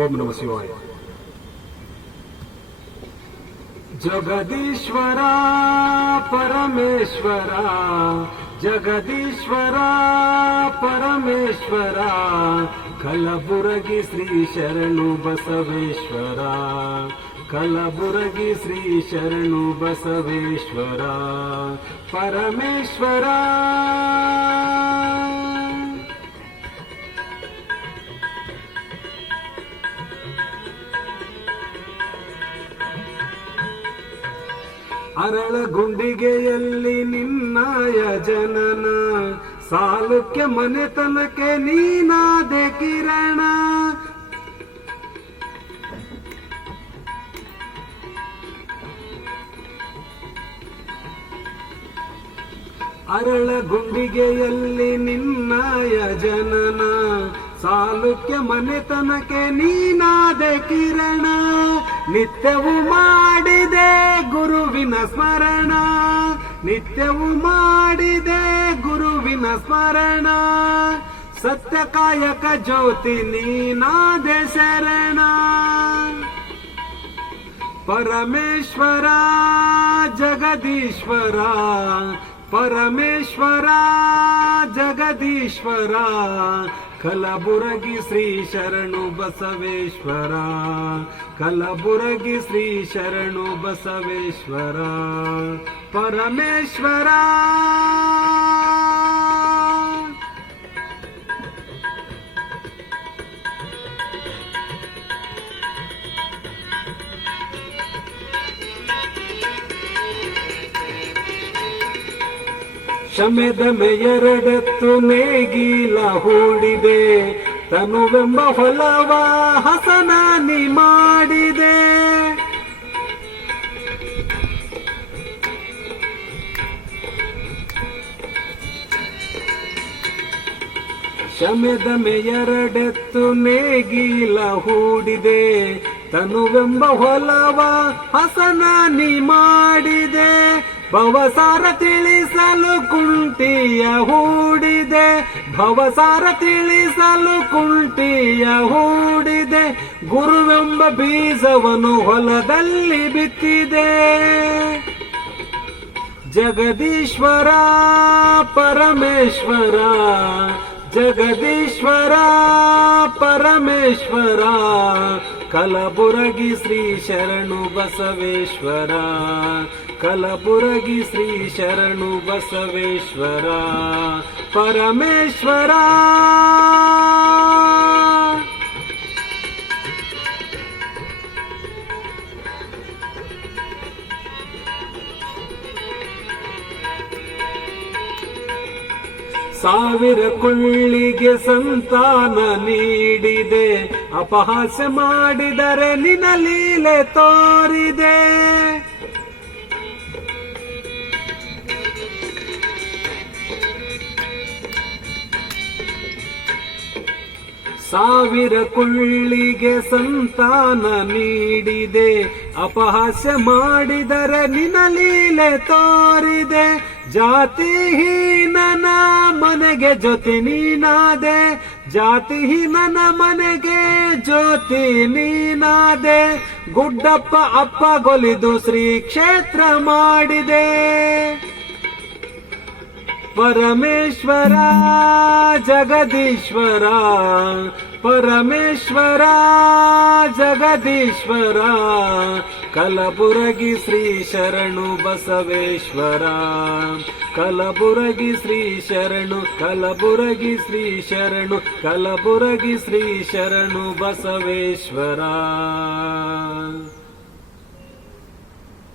ಓಂ ನಮಃ ಶಿವಾಯ. ಜಗದೀಶ್ವರ ಪರಮೇಶ್ವರ, ಜಗದೀಶ್ವರ ಪರಮೇಶ್ವರ, ಕಲಬುರಗಿ ಶ್ರೀ ಶರಣು ಬಸವೇಶ್ವರ, ಕಲಬುರಗಿ ಶ್ರೀ ಶರಣು ಬಸವೇಶ್ವರ ಪರಮೇಶ್ವರ. ಅರಳಗುಂಡಿಗೆಯಲ್ಲಿ ನಿನ್ನಾಯ ಜನನ, ಸಾಲುಕ್ಯ ಮನೆತನಕ್ಕೆ ನೀನಾದೆ ಕಿರಣ. ಅರಳಗುಂಡಿಗೆಯಲ್ಲಿ ನಿನ್ನಾಯ ಜನನ, ಸಾಲುಕ್ಯ ಮನೆತನಕ್ಕೆ ನೀನಾದೆ ಕಿರಣ. ನಿತ್ಯವೂ ಮಾಡಿದೆ ಗುರುವಿನ ಸ್ಮರಣ, ನಿತ್ಯವೂ ಮಾಡಿದೆ ಗುರುವಿನ ಸ್ಮರಣ. ಸತ್ಯಕಾಯಕ ಜ್ಯೋತಿ ನೀನಾದೆ ಶರಣ. ಪರಮೇಶ್ವರ ಜಗದೀಶ್ವರ, ಪರಮೇಶ್ವರ ಜಗದೀಶ್ವರ, ಕಲಬುರಗಿ ಶ್ರೀ ಶರಣು ಬಸವೇಶ್ವರ, ಕಲಬುರಗಿ ಶ್ರೀ ಶರಣು ಬಸವೇಶ್ವರ ಪರಮೇಶ್ವರ. ಶಮೆದಮೆ ಎರಡೆತ್ತು ನೇಗಿಲ ಹೂಡಿದೆ, ತನುವೆಂಬ ಹೊಲವ ಹಸನಾನಿ ಮಾಡಿದೆ. ಶಮೆದಮೆ ಎರಡೆತ್ತು ನೇಗಿಲ ಹೂಡಿದೆ, ತನುವೆಂಬ ಹೊಲವ ಹಸನಾನಿ ಮಾಡಿದೆ. ಭವಸಾರ ತಿಳಿಸಲು ಕುಂಟಿಯ ಹೂಡಿದೆ, ಭವಸಾರ ತಿಳಿಸಲು ಕುಂಟಿಯ ಹೂಡಿದೆ. ಗುರುವೆಂಬ ಬೀಜವನ್ನು ಹೊಲದಲ್ಲಿ ಬಿತ್ತಿದೆ. ಜಗದೀಶ್ವರ ಪರಮೇಶ್ವರ, ಜಗದೀಶ್ವರ ಪರಮೇಶ್ವರ, ಕಲಬುರಗಿ ಶ್ರೀ ಶರಣು ಬಸವೇಶ್ವರ, ಕಲಬುರಗಿ ಶ್ರೀ ಶರಣು ಬಸವೇಶ್ವರ ಪರಮೇಶ್ವರ. ಸಾವಿರ ಕೊಳ್ಳಿಗೆ ಸಂತಾನ ನೀಡಿದೆ, ಅಪಹಾಸ್ಯ ಮಾಡಿದರೆ ನಿನ್ನ ಲೀಲೆ ತೋರಿದೆ. ಸಾವಿರ ಕೊಳ್ಳಿಗೆ ಸಂತಾನ ನೀಡಿದೆ, ಅಪಹಾಸ್ಯ ಮಾಡಿದರೆ ನಿನ್ನ ಲೀಲೆ ತೋರಿದೆ. ಜಾತಿಹೀನನ ಮನೆಗೆ ಜ್ಯೋತಿ ನೀನಾದೆ, ಜಾತಿಹೀನನ ಮನೆಗೆ ಜ್ಯೋತಿ ನೀನಾದೆ. ಗುಡ್ಡಪ್ಪ ಅಪ್ಪ ಗೊಲಿದು ಶ್ರೀ ಕ್ಷೇತ್ರ ಮಾಡಿದೆ. ಪರಮೇಶ್ವರ ಜಗದೀಶ್ವರ, ಪರಮೇಶ್ವರ ಜಗದೀಶ್ವರ, ಕಲಬುರಗಿ ಶ್ರೀ ಶರಣು ಬಸವೇಶ್ವರ, ಕಲಬುರಗಿ ಶ್ರೀ ಶರಣು, ಕಲಬುರಗಿ ಶ್ರೀ ಶರಣು, ಕಲಬುರಗಿ ಶ್ರೀ ಶರಣು ಬಸವೇಶ್ವರ.